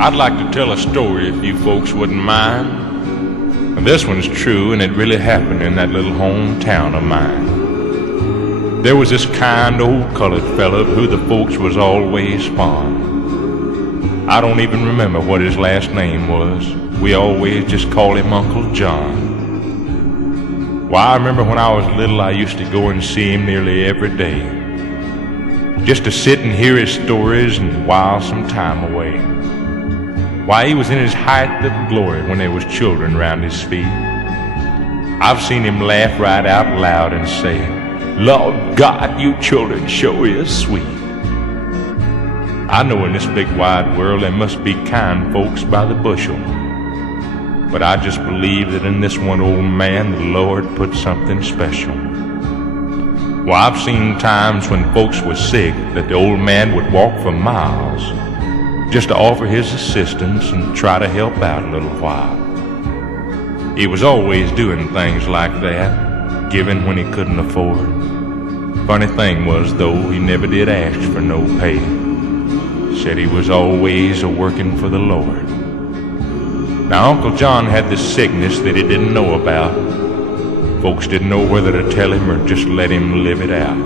I'd like to tell a story if you folks wouldn't mind. This one's true, and it really happened in that little hometown of mine. There was this kind old colored fella who the folks was always fond. I don't even remember what his last name was. We always just called him Uncle John. Why, I remember when I was little, I used to go and see him nearly every day, just to sit and hear his stories and while some time away. Why, he was in his height of glory when there was children round his feet. I've seen him laugh right out loud and say, "Lord God, you children sure is sweet." I know in this big wide world there must be kind folks by the bushel, but I just believe that in this one old man the Lord put something special. Well, I've seen times when folks were sick that the old man would walk for miles just to offer his assistance and try to help out a little while. He was always doing things like that, giving when he couldn't afford. Funny thing was, though, he never did ask for no pay. Said he was always a-working for the Lord. Now, Uncle John had this sickness that he didn't know about. Folks didn't know whether to tell him or just let him live it out.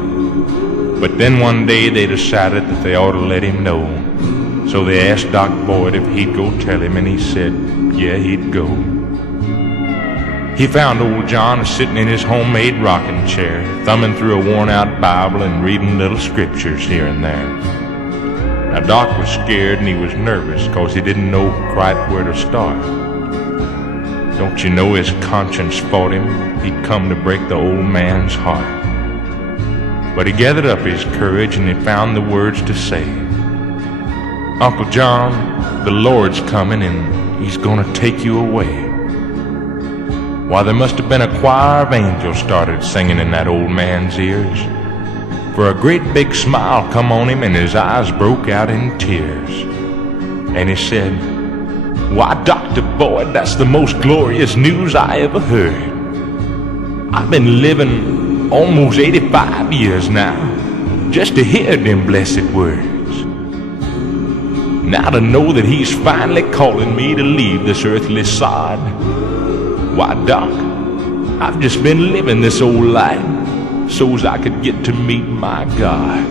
But then one day they decided that they ought to let him know. So they asked Doc Boyd if he'd go tell him, and he said, yeah, he'd go. He found old John sitting in his homemade rocking chair, thumbing through a worn-out Bible and reading little scriptures here and there. Now, Doc was scared and he was nervous because he didn't know quite where to start. Don't you know his conscience fought him? He'd come to break the old man's heart. But he gathered up his courage and he found the words to say. "Uncle John, the Lord's coming and he's gonna take you away." Why, there must have been a choir of angels started singing in that old man's ears, for a great big smile come on him and his eyes broke out in tears. And he said, "Why, Dr. Boyd, that's the most glorious news I ever heard. I've been living almost 85 years now just to hear them blessed words. Now to know that he's finally calling me to leave this earthly sod. Why, Doc, I've just been living this old life so's I could get to meet my God."